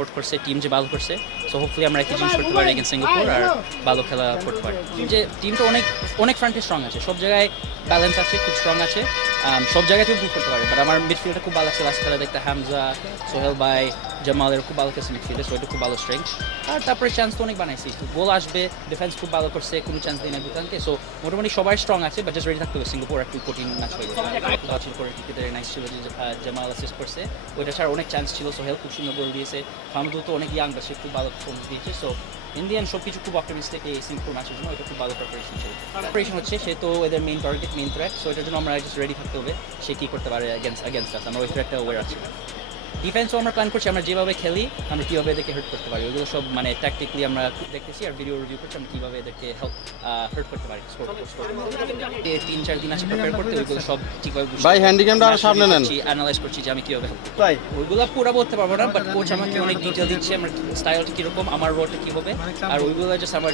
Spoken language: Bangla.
সাপোর্ট করছে, টিম যে ভালো করছে। সো হোপফুলি আমরা একই জিনিস করতে পারি এগেন্স্ট সিঙ্গাপুর আর ভালো খেলা করতে পারি। যে টিমটা অনেক অনেক ফ্রন্টে স্ট্রং আছে, সব জায়গায় ব্যালেন্স আছে, খুব স্ট্রং আছে, সব জায়গাতেও ইমপ্রুভ করতে পারে। বাট আমার মিডফিল্ডটা খুব ভালো লাগছে লাস্ট খেলা দেখতে, হামজা, সোহেল ভাই, জামালের খুব ভালো খেলছে মিডফিল্ডে, সো এটা খুব ভালো স্ট্রেংথ। আর তারপরে চান্স তো অনেক বানাইছি, গোল আসবে, ডিফেন্স খুব ভালো করছে, কোনো চান্স দিই না ভুটানকে। সো মোটামুটি সবাই স্ট্রং আছে, বাট জাস্ট রেডি থাকতে হবে। সিঙ্গাপুর একটু কঠিন ম্যাচ হয়ে গেছে, ভালো ছিল করে ক্রিকেটের নাইস ছিল যে জামাল অ্যাসিস্ট করছে, ওইটা ছাড়া অনেক চান্স ছিল। সোহেল খুব সুন্দর গোল দিয়েছে, ফাহমিদুল তো অনেক ইয়াং, বা সে খুব ভালো পারফরমেন্স দিয়েছে। সো ইন্ডিয়ান সব কিছু খুব অপটিমিস্টিক এই সিঙ্গাপুর ম্যাচের জন্য, ওইটা খুব ভালো প্রিপারেশন ছিল। প্রিপারেশন হচ্ছে সে তো এদের main target, main threat, so এটার জন্য আমরা জাস্ট রেডি থাকতে হবে সে কী করতে পারে অ্যাগেন্স্ট আস, আমরা ওই থ্রেটটা ওয়ার আছি। ডিফেন্সও আমরা প্ল্যান করছি, আমরা যেভাবে খেলি আমরা কীভাবে এদেরকে হার্ট করতে পারি, ওইগুলো সব মানে ট্যাকটিক্যালি আমরা দেখতেছি আর ভিডিও রিভিউ করছি আমরা কীভাবে এদেরকে হার্ট করতে পারি। 3-4 দিন আছে প্রিপেয়ার করতে, ওইগুলো সব ঠিকভাবে ভাই হ্যান্ডিক্যামটা আর সামনে নেন, অ্যানালাইজ করছি যে আমি কীভাবে হেল্প করতে পারি। ওইগুলো পুরো বলতে পারবো না, বাট কোচ আমাকে অনেক ডিটেল দিচ্ছে আমার স্টাইলটা কীরকম, আমার রোলটা কী হবে, আর ওইগুলো জাস্ট আমার